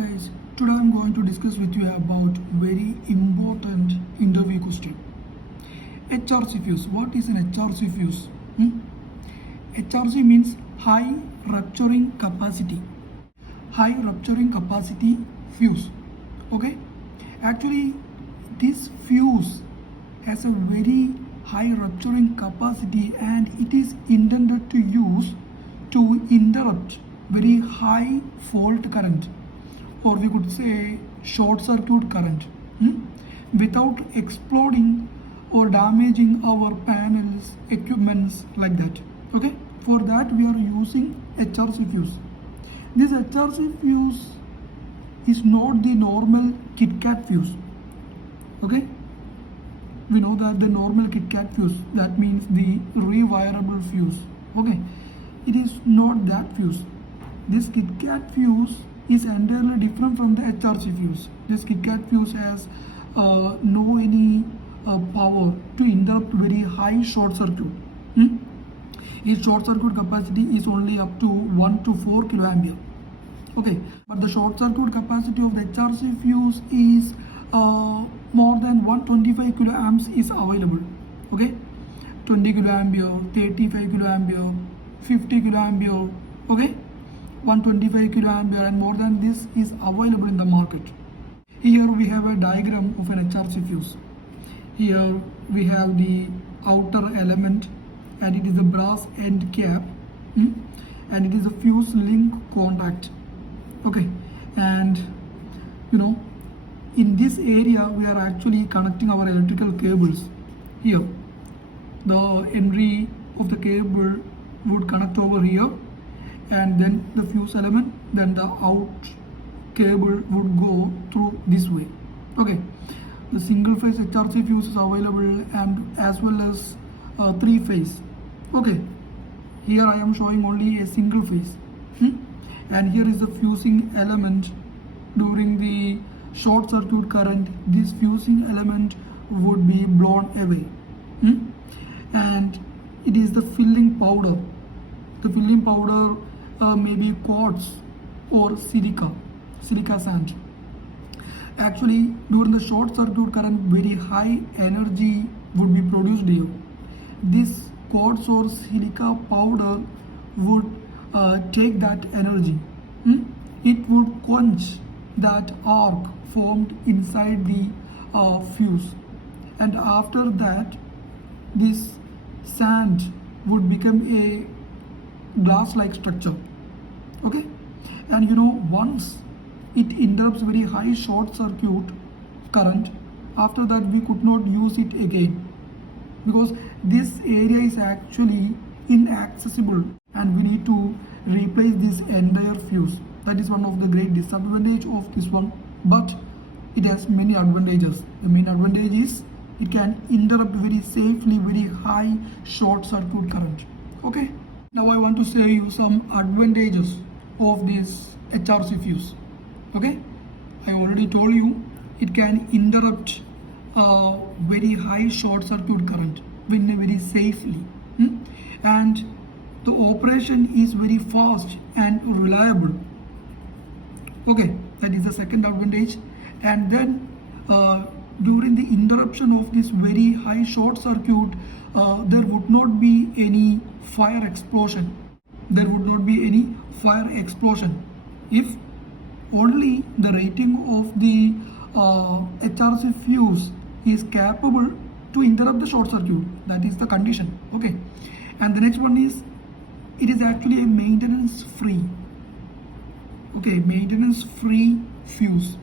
guys, today I'm going to discuss with you about very important interview question. HRC fuse. What is an HRC fuse? HRC means high rupturing capacity. High rupturing capacity fuse. Okay? Actually, this fuse has a very high rupturing capacity and it is intended to use to interrupt very high fault current, or we could say short circuit current, without exploding or damaging our panels, equipments like that. Okay, for that we are using HRC fuse. This HRC fuse is not the normal KitKat fuse. Okay, we know that the normal KitKat fuse, that means the rewirable fuse. Okay, it is not that fuse. This KitKat fuse is entirely different from the HRC fuse. This KitKat fuse has no any power to interrupt very high short circuit. Its short circuit capacity is only up to 1 to 4 kiloampere. Okay, but the short circuit capacity of the HRC fuse is more than 125 kiloamps is available. Okay, 20 kiloampere, 35 kiloampere, 50 kiloampere. Okay, 125 kiloampere and more than this is available in the market. Here we have a diagram of an HRC fuse. Here we have the outer element and it is a brass end cap, and it is a fuse link contact. Okay, and in this area we are actually connecting our electrical cables. Here the entry of the cable would connect over here, and then the fuse element, then the out cable would go through this way. Okay, the single phase HRC fuse is available and as well as 3 phase. Okay, here I am showing only a single phase, and here is the fusing element. During the short circuit current, this fusing element would be blown away, and it is the filling powder. The filling powder may be quartz or silica sand. Actually, during the short circuit current, very high energy would be produced here. This quartz or silica powder would take that energy. It would quench that arc formed inside the fuse, and after that this sand would become a glass-like structure. Okay, and once it interrupts very high short circuit current, after that we could not use it again because this area is actually inaccessible and we need to replace this entire fuse. That is one of the great disadvantage of this one, but it has many advantages. The main advantage is it can interrupt very safely very high short circuit current. Okay, now I want to show you some advantages of this HRC fuse. Okay, I already told you it can interrupt very high short circuit current very safely, and the operation is very fast and reliable. Okay, that is the second advantage. And then during the interruption of this very high short circuit, there would not be any fire explosion. There would not be any fire explosion if only the rating of the HRC fuse is capable to interrupt the short circuit. That is the condition. Okay, and the next one is it is actually a maintenance free. Okay, maintenance free fuse.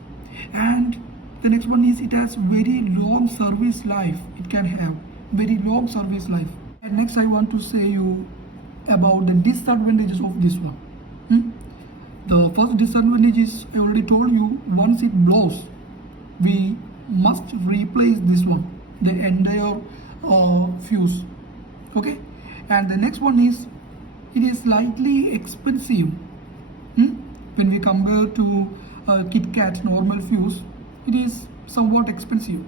And the next one is it has very long service life. It can have very long service life. And next I want to say you about the disadvantages of this one. The first disadvantage is, I already told you, once it blows we must replace this one, the entire fuse. Okay, and the next one is it is slightly expensive. When we compare to KitKat normal fuse, it is somewhat expensive.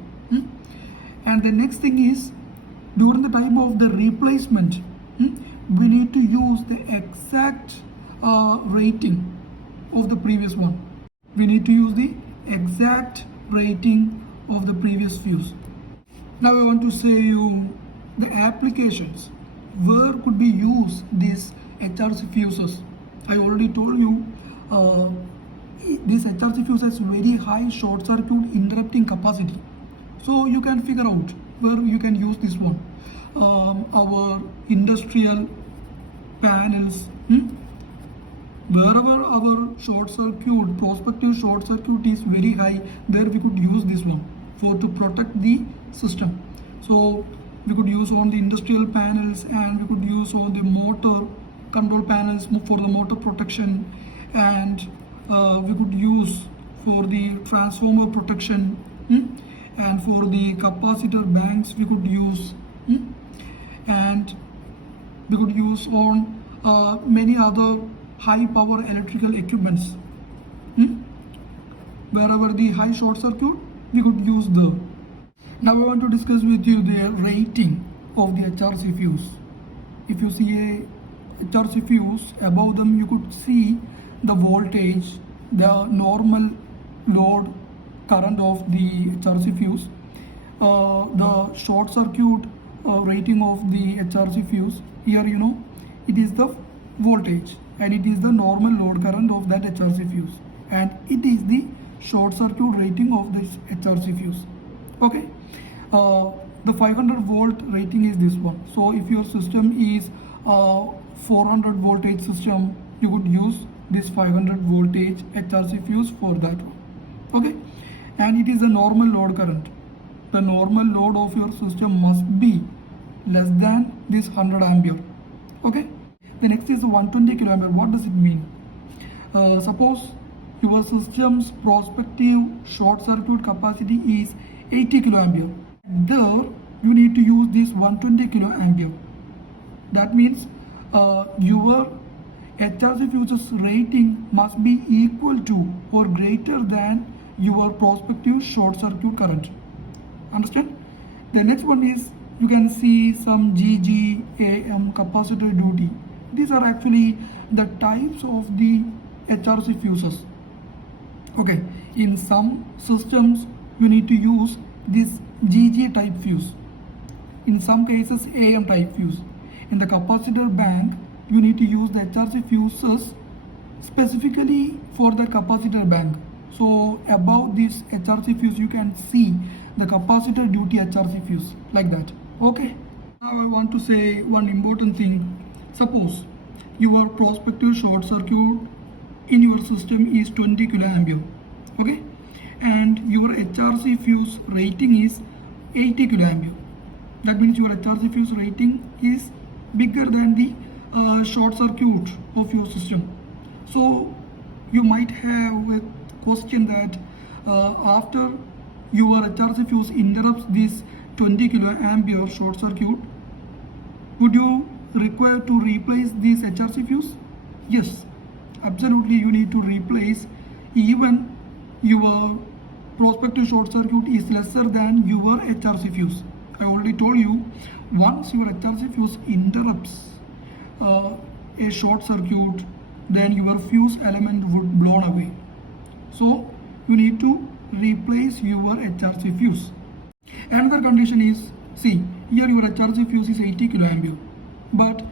And the next thing is, during the time of the replacement, we need to use the exact rating of the previous one. We need to use the exact rating of the previous fuse. Now I want to say you the applications where could we use these HRC fuses. I already told you this HRC fuse has very high short circuit interrupting capacity. So you can figure out where you can use this one. Our industrial panels, wherever our short circuit, prospective short circuit is very high, there we could use this one for to protect the system. So we could use on the industrial panels, and we could use on the motor control panels for the motor protection, and we could use for the transformer protection, and for the capacitor banks we could use, and we could use on many other high power electrical equipments. Wherever the high short circuit, we could use the. Now I want to discuss with you the rating of the HRC fuse. If you see a HRC fuse, above them you could see the voltage, the normal load current of the HRC fuse, the short circuit rating of the HRC fuse. Here it is the voltage and it is the normal load current of that HRC fuse, and it is the short circuit rating of this HRC fuse. Okay, the 500 volt rating is this one. So if your system is 400 voltage system, you could use this 500 voltage HRC fuse for that one. Okay, and it is a normal load current. The normal load of your system must be less than this 100 ampere. Okay, the next is 120 kiloampere. What does it mean? Suppose your system's prospective short circuit capacity is 80 kiloampere. There you need to use this 120 kiloampere. That means your HRC fuse's rating must be equal to or greater than your prospective short circuit current. Understand? The next one is, you can see some GG, AM, capacitor duty. These are actually the types of the HRC fuses. Okay, in some systems you need to use this GG type fuse. In some cases AM type fuse. In the capacitor bank you need to use the HRC fuses specifically for the capacitor bank. So above this HRC fuse you can see the capacitor duty HRC fuse like that. Okay, now I want to say one important thing. Suppose your prospective short circuit in your system is 20 kiloampere. Okay, and your HRC fuse rating is 80 kiloampere. That means your HRC fuse rating is bigger than the short circuit of your system. So you might have a question that after your HRC fuse interrupts this 20 kiloampere short circuit, would you require to replace this HRC fuse? Yes, absolutely, you need to replace even your prospective short circuit is lesser than your HRC fuse. I already told you, once your HRC fuse interrupts a short circuit, then your fuse element would blown away. So you need to replace your HRC fuse. Another condition is, see, here your HRC fuse is 80 kiloampere, but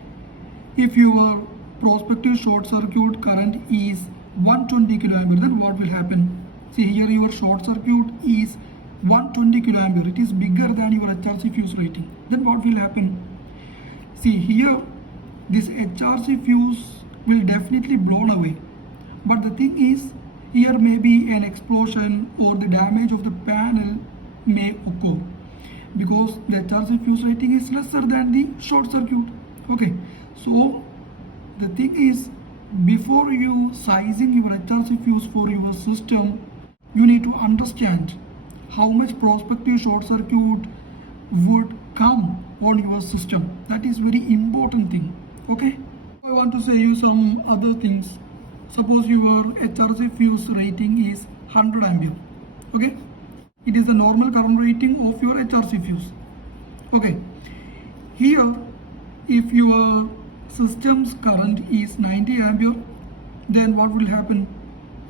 if your prospective short circuit current is 120 kiloampere, then what will happen? See, here your short circuit is 120 kiloampere, it is bigger than your HRC fuse rating. Then what will happen? See, here this HRC fuse will definitely blown away, but the thing is, here may be an explosion or the damage of the panel may occur because the HRC fuse rating is lesser than the short circuit. Okay, so the thing is, before you sizing your HRC fuse for your system, you need to understand how much prospective short circuit would come on your system. That is very important thing. Okay, I want to say you some other things. Suppose your HRC fuse rating is 100 ampere. Okay, it is the normal current rating of your HRC fuse. Okay, here if your system's current is 90 ampere, then what will happen?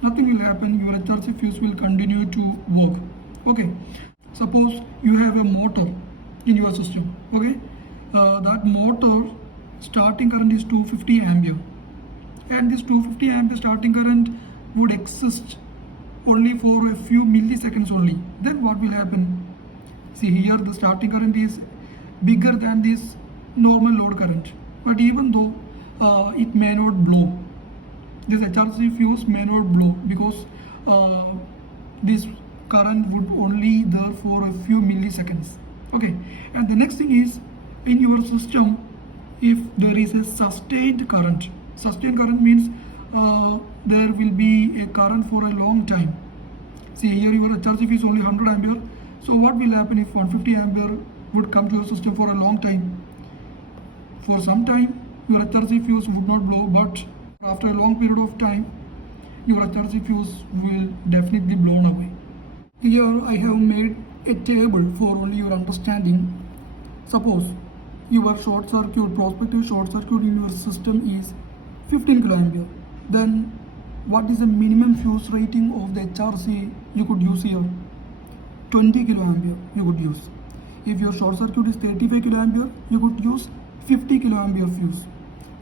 nothing will happen. Your HRC fuse will continue to work. Okay, suppose you have a motor in your system. Okay, that motor starting current is 250 ampere, and this 250 ampere starting current would exist only for a few milliseconds only. Then what will happen? See, here the starting current is bigger than this normal load current, but even though it may not blow, this HRC fuse may not blow because this current would only there for a few milliseconds. Okay, and the next thing is, in your system, if there is a sustained current means there will be a current for a long time. See, here your HRC fuse is only 100 ampere. So what will happen if 150 ampere would come to your system for a long time? For some time your HRC fuse would not blow, but after a long period of time your HRC fuse will definitely blown away. Here I have made a table for only your understanding. Suppose your short circuit, prospective short circuit in your system is 15 kiloampere. Then what is the minimum fuse rating of the HRC you could use here? 20 kiloampere you could use. If your short circuit is 35 kiloampere, you could use 50 kiloampere fuse.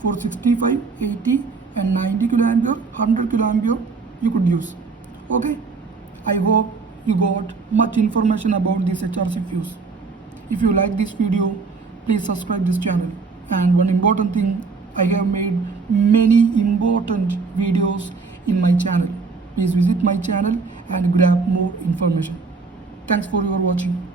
For 65, 80 and 90 kiloampere, 100 kiloampere you could use. Okay, I hope you got much information about this HRC fuse. If you like this video, please subscribe this channel. And one important thing, I have made many important videos in my channel. Please visit my channel and grab more information. Thanks for your watching.